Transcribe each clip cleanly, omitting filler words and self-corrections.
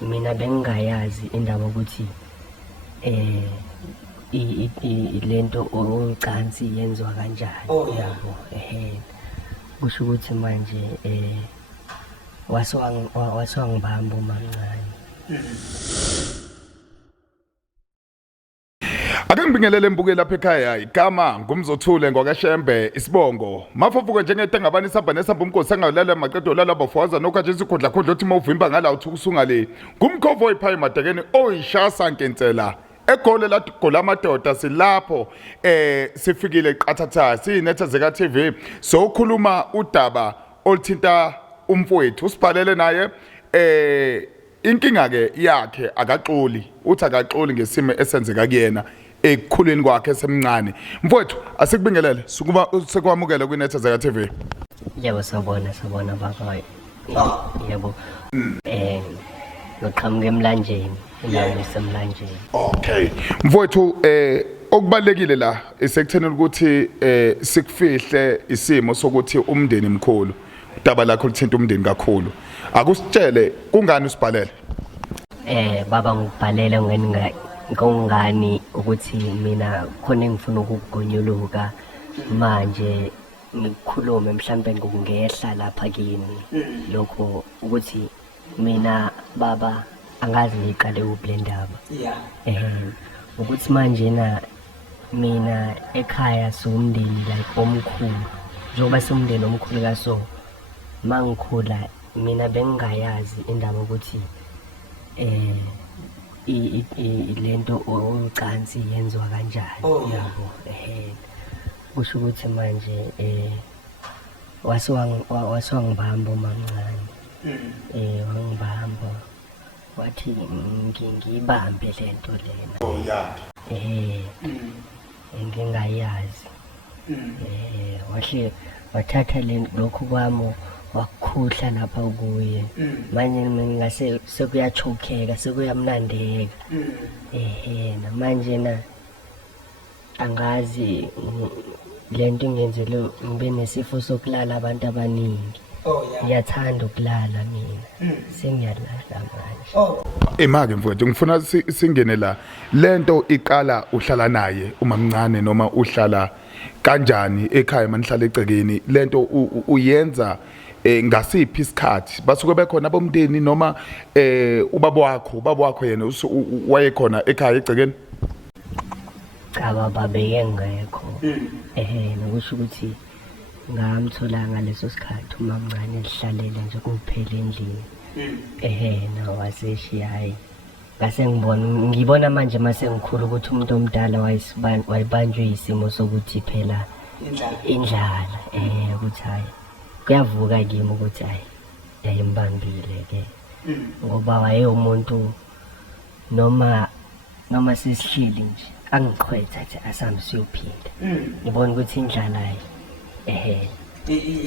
mina bengingayazi indaba ukuthi lento ucansi yenziwa kanjani yabo kusho ukuthi manje wasiwangibamba umamncane. Ake ngibingelele mbukeli lapha ekhaya igama ngumzothule ngokashembe isibongo mafofuke njengetengabani samba nesamba umkosi angalala maqedo lala bafaza nokhaje isikhundla khondla uthi mawuvimba ngala uthi kusungale ngumkhovo oyiphayi madekeni oyishasa nkentela egole lathi gola amadoda silapho sifikile qathatha sinetha zeka TV sokhuluma udaba olithinta umfowethu usibhalele naye inkinga ke yakhe akaxoli uthi akaxoli ngesimo esenzeka kuyena ekukhuleni kwakhe semncane. Mfowethu asikubingelele sukuba sekwamukela kwinetha zeka TV. Yebo sabona baba. Yebo. Ngoqhamuka emlanjeni endaweni esemlanjeni. Okay. Mfowethu okubalekile la isekuthena ukuthi sikufihle isimo sokuthi umndeni mkhulu udaba lakho lithinta umndeni kakhulu. Akusitshele kungani usibhalele? Baba ngikubhalele ngongani ukuthi mina khona engifuna ukugonyuluka manje ngikhulume mhlambe ngokungehla lapha kini lokho ukuthi mina baba angazi ngiqale ublendaba ukuthi manje mina ekhaya siwumndeni like omkhulu njengoba siwumndeni omkhulu kaso mangikhula mina bengingayazi indaba ukuthi lento ucansi yenziwa kanjani yabo kusho ukuthi manje wasiwangibamba umamncane wangibamba wathi ngiyibambe lento lena ngingayazi wahle wathatha lokhu kwami wakukhuhla lapha kuye manje ngase sekuyachokeka sekuyamnandeka manje angazi lento ngenzele ngibe nesifo sokulala abantu abaningi ngiyathanda ukulala mina sengiyalala manje. Emake mfowethu ngifuna singene la lento iqala uhlala naye umamncane noma uhlala kanjani ekhaya manihlala egcekeni lento uyenza ngasiphi isikhathi basuke bekhona bomndeni noma ubaba wakho yena wayekhona ekhaya egcekeni? Cha baba bengekho nokusho ukuthi ngamthola ngaleso sikhathi umamncane ehlalele nje kuphela endlini nawaseshiyayi ngase ngibona manje mase ngikhulu ukuthi umuntu omdala wayibanjwe isimo sokuthi phela indlala ukuthi hayi kuyavuka kimi ukuthi hayi yayimbambile ke ngoba waye umuntu noma sesihlili nje angiqhwetha athi asami siyophinda ngibona ukuthi indlala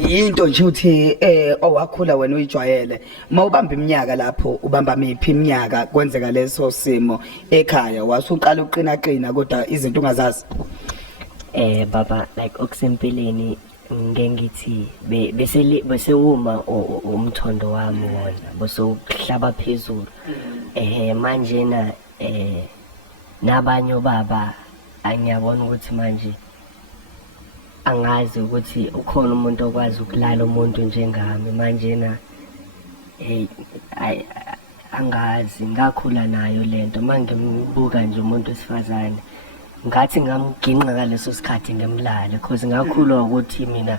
into nje uthi owakhula wena uyijwayele mawubamba iminyaka lapho ubamba miphi iminyaka kwenzeka leso simo ekhaya wasuqala uqina kodwa izinto ungazazi? Baba like okusempileni ngengithi bese uma umthondo wami wona bese uhlaba phezulu manje nabanye baba angiyabona ukuthi manje angazi ukuthi ukhona umuntu okwazi ukulala umuntu njengami manje angazi ngakhula nayo lento mangimbuka nje umuntu wesifazane ngathi ngamginqa ngaleso sikhathi ngemlale because ngakhulwa ukuthi mina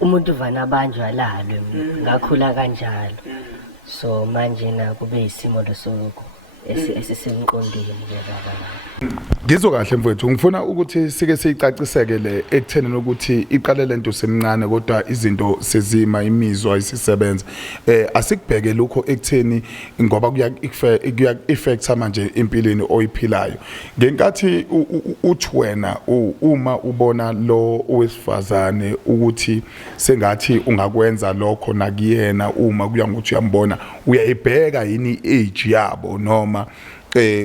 umuntu vana banjwe alalwe ngakhula kanjalo so manje kube isimo lesoko esisemqondweni ke baba. Ngizwe kahle mfowethu ngifuna ukuthi sike siyicacisekele ekuthenini ukuthi iqale lento semncane kodwa izinto sezima imizwa isisebenza asikubheke lokho ekutheni ngoba kuya effect manje empilweni oyiphilayo ngenkathi uthi wena uma ubona lo owesifazane ukuthi sengathi ungakwenza lokho nakuyena uma kuya ngokuthi uyambona uyayibheka yini age yabo noma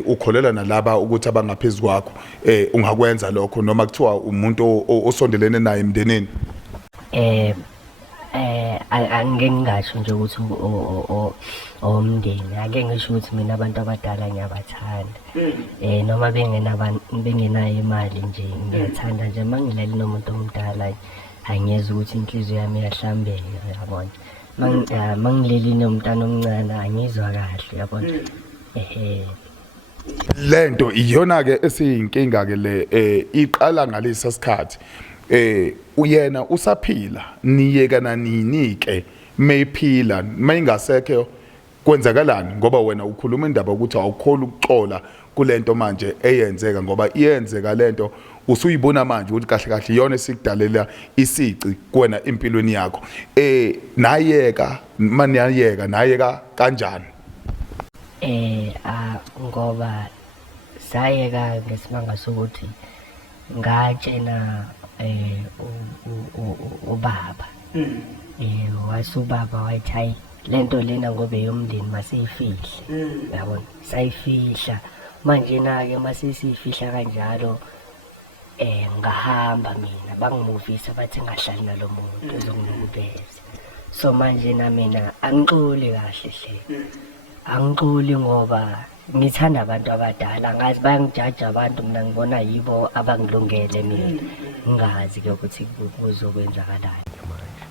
ukholela nalaba ukuthi abangaphezulu kwakho ungakwenza lokho noma kuthiwa umuntu osondelene naye emndenini? Angeke ngisho nje ukuthi omndeni. Ake ngisho ukuthi mina abantu abadala ngiyabathanda. Noma bengenayo imali nje ngiyathanda nje mangilali nomuntu omdala angiyeza ukuthi inhliziyo yami iyahlambeka yabona. Mangileli nomntana omncane angizwa kahle yabona. Lento iyona ke esiyinkinga ke le iqala ngalesa sikhathi uyena usaphila niyeka nanini ke mayiphila mayingasekho kwenzakalani ngoba wena ukhuluma indaba ukuthi awukholi ukuxola kulento manje eyenzeka ngoba iyenzeka lento usuyibona manje ukuthi kahle kahle iyona esikudalela isici kuwena empilweni yakho nayeka nayeka kanjani ngoba sayeka ngesimanga sokuthi ngatshena ubaba wasubaba wathi hayi lento lena ngoba eyomndeni masiyifihle yabona sayifihla manje na-ke masisiyifihla kanjalo ngahamba mina bangimuvisa bathi ngahlali nalo muntu ezokunukubeza so manje na mina angixoli kahle hle angixoli ngoba ngithanda abantu abadala ngazi bayangijaja abantu mina ngibona yibo abangilungele mina ngazi ke ukuthi kuzokwenzakalani manje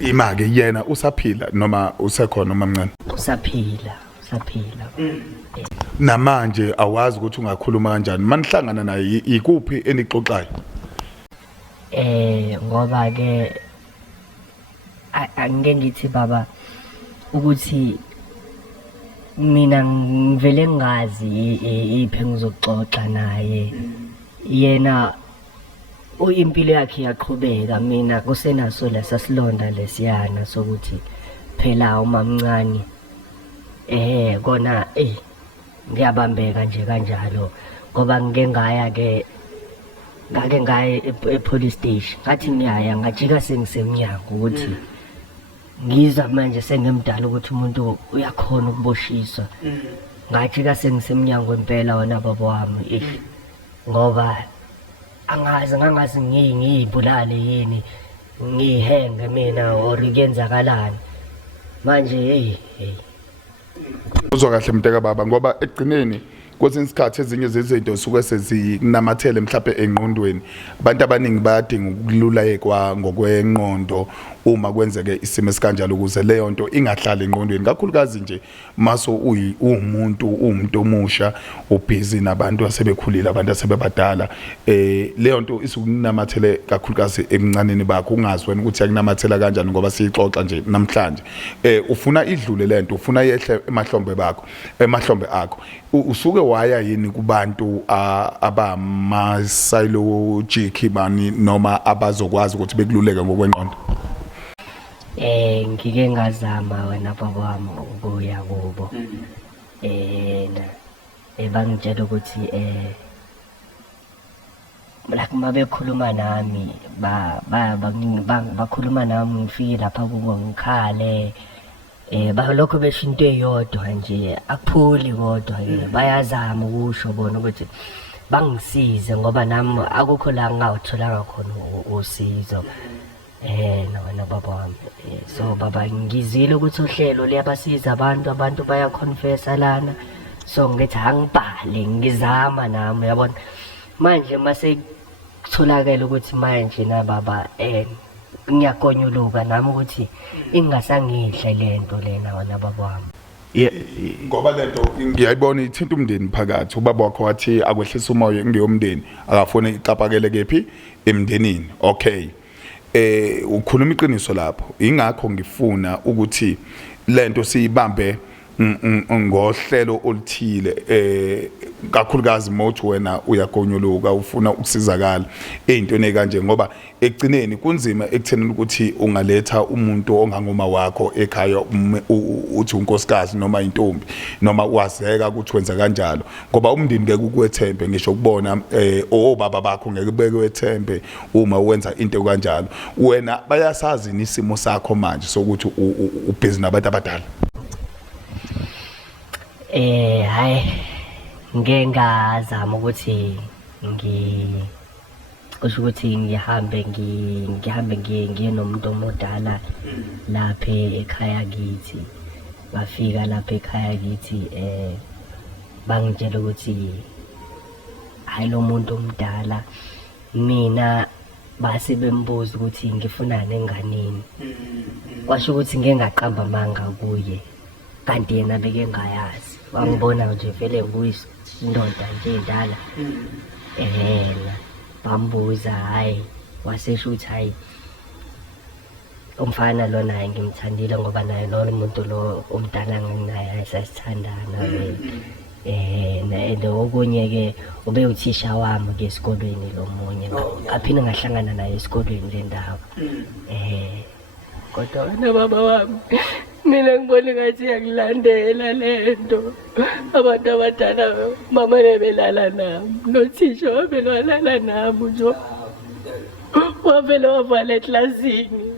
imake yena usaphila noma usekhona umamncane usaphila namanje awazi ukuthi ungakhuluma kanjani manihlangana naye ikuphi enixoxayo ngoba ke angeke ngithi baba ukuthi mina ngivele ngazi iphe ngizoxoxa naye yena impilo yakhe yaqhubeka mina kusenaso lesasilonda lesiyana sokuthi phela umamncane kona ngiyabambeka nje kanjalo ngoba ngeke ngaya e-police station ngathi ngiyaya ngajika sengisemnyango ukuthi ngiza manje sengimdala ukuthi umuntu uyakhona ukuboshiswa ngajika sengisemnyango impela wona baba wami ngoba angazi ngiyibulale yini ngihenge mina or kuyenzakalani manje uzwa kahle mnteka baba ngoba egcineni kwesinye isikhathi ezinye zezinto suke sezinamathele mhlawumbe engqondweni abantu abaningi bayadinga ukululekwa ngokwenqondo uma kwenzeke isimo esikanjalo ukuze leyo nto ingahlali engqondweni kakhulukazi nje maso umuntu omusha ubhizi nabantu asebekhulile abantu asebebadala leyo nto isukunamathele kakhulukazi emncaneni bakho ungazi wena ukuthi yakunamathela kanjani ngoba siyixoxa nje namhlanje ufuna idlule lento ufuna yehle emahlombe akho usuke waya yini kubantu abama-psychologic bani noma abazokwazi ukuthi bekululeka ngokwengqondo ngike ngazama wena baba wami ukuya kubo bangitshela ukuthi like mabekhuluma nami bakhuluma nami ngifike lapha kubo ngikhale balokho besho into eyodwa nje akupholi kodwa bayazama ukusho bona ukuthi bangisize ngoba nami akukho la ngawutholanga khona usizo nona baba wami so baba ngizile ukuthi uhlelo liyabasiza abantu bayaconfessa lana so ngithi angibhale ngizama nami yabona manje mase kutholakala ukuthi manje na baba ngiyakonyuluka nami ukuthi ingasangihle lento lena wona baba wami ngoba lento ngiyayibona ithinta umndeni phakathi ubaba wakho wathi akwehlisa umoya ngiyomndeni akafuna icapakele kephi emndenini okay ukhuluma iqiniso lapho ingakho ngifuna ukuthi lento siyibambe ngohlelo oluthile kakhulukazi mothi wena uyagonyuluka ufuna ukusizakala ezintweni kanje ngoba egcineni kunzima ekuthenini ukuthi ungaletha umuntu ongangoma wakho ekhaya uthi unkosikazi noma intombi noma wazeka ukuthi wenza kanjalo ngoba umndeni ngeke ukwethembe ngisho ukubona obaba bakho ngeke bekwethembe uma wenza into kanjalo wena bayasazi isimo sakho manje sokuthi ubhizi nabantu abadala hayi ngengazama ukuthi kusho ukuthi ngihambe ngiye nomuntu omudala lapha ekhaya kithi bafika lapha ekhaya kithi bangitshela ukuthi hayi lo muntu omdala mina base bembuza ukuthi ngifunani enganeni. Kwasho ukuthi ngeke ngaqamba amanga kuye kanti yena beke ngayazi. Wangibona nje vele nguyindoda nje endala. Bambuza hayi wasesho ukuthi hayi umfana lo naye ngimthandile ngoba naye lo muntu lo omdala nginaye sasithandana okunye ke ube uthisha wami ke esikolweni lo munye ngaphinde ngahlangana naye esikolweni le ndawo. Kodwa wena baba wami mina ngibona ngathi yakulandela lento. Abantu abadala mama bebelala nami nothisha wabelala nami nje wavele wavala eklasini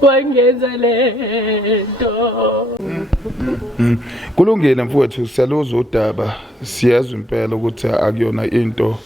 wangenza lento. Kulungile mfowethu, siyaluzwa udaba, siyazi impela ukuthi akuyona into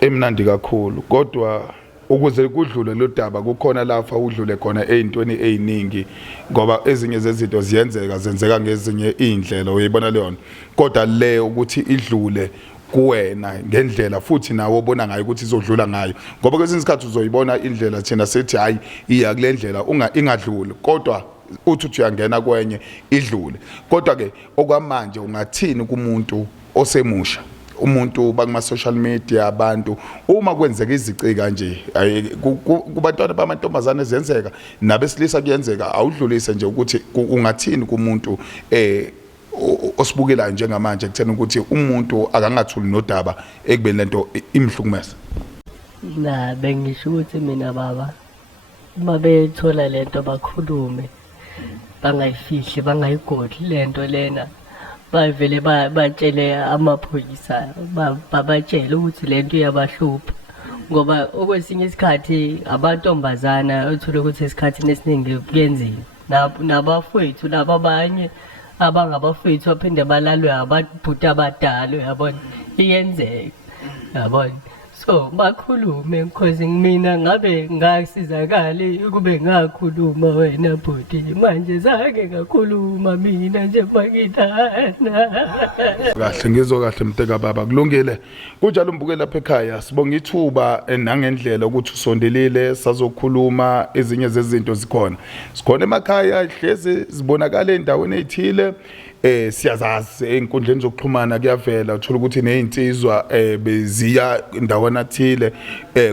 emnandi kakhulu, kodwa ukuze kudlule lo daba kukhona lapha udlule khona ezintweni eziningi ngoba ezinye zezinto zenzeka ngezinye indlela uyibona leyo, kodwa le ukuthi idlule kuwena ngendlela futhi nawe obona ngayo ukuthi izodlula ngayo, ngoba kwesinye isikhathi uzoyibona indlela thina sethi hayi iya kule ndlela ingadluli, kodwa uthi uyangena kwenye idlule. Kodwa ke okwamanje ungathini kumuntu osemusha, umuntu bakuma social media, abantu uma kwenzeka izici kanje kubantwana bamantombazane zenzeka nabesilisa kuyenzeka, awudlulise nje ukuthi ungathini kumuntu osibukela njengamanje ekuthena ukuthi umuntu akangathuli nodaba ekubeni lento imhlukumeza? Bengisho ukuthi mina baba uma bethola lento bakhulume, bangayifihli, bangayigodli lento lena, bavele batshele amaphoyisa, babatshele ukuthi lento iyabahlupha. Ngoba okwesinye isikhathi abantombazana uthola ukuthi esikhathini esiningi kuyenzeka nabafowethu laba abanye abangabafowethu baphinde balalwe ababhuti abadala, uyabona, iyenzeka, yabona. So bakhulume because mina ngabe ngasizakala kube ngakhuluma wena bhuti, manje zange ngakhuluma mina nje makithana. Kahle ngizwa kahle mteka baba, kulungile. Kunjalo mbuke lapha ekhaya sibonga ithuba nangendlela ukuthi usondelile sazokhuluma, ezinye zezinto zikhona emakhaya hlezi zibonakala endaweni ezithile. Siyazazi einkundleni zokuxhumana kuyavela uthola ukuthi nezinsizwa beziya endaweni athile,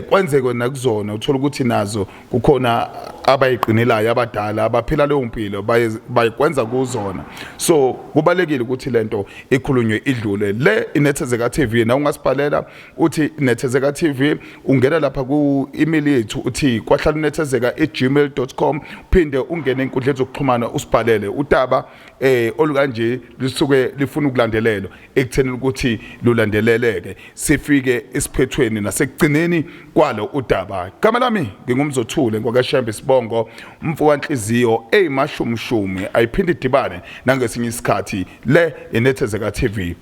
kwenzeke nakuzona uthola ukuthi nazo kukhona abayiqinelayo abadala abaphila leyo mpilo bayikwenza kuzona. So kubalekile ukuthi lento ikhulunywe idlule. Le iNethezeka TV na ungasibhalela uthi Nethezeka TV, ungena lapha ku email yethu uthi kwahlalunethezeka@gmail.com, phinde ungene einkundleni zokuxhumana usibhalele udaba olukanje lisuke lifuna ukulandelelwa ekutheni ukuthi lulandeleleke sifike esiphethweni nasekugcineni kwalo udaba. Igama lami ngingumzothule ngwakashembe Sibongo, mfowantliziyo eyimashumshumi ayiphinde idibane nangesinye isikhathi. Le iNethezeka TV.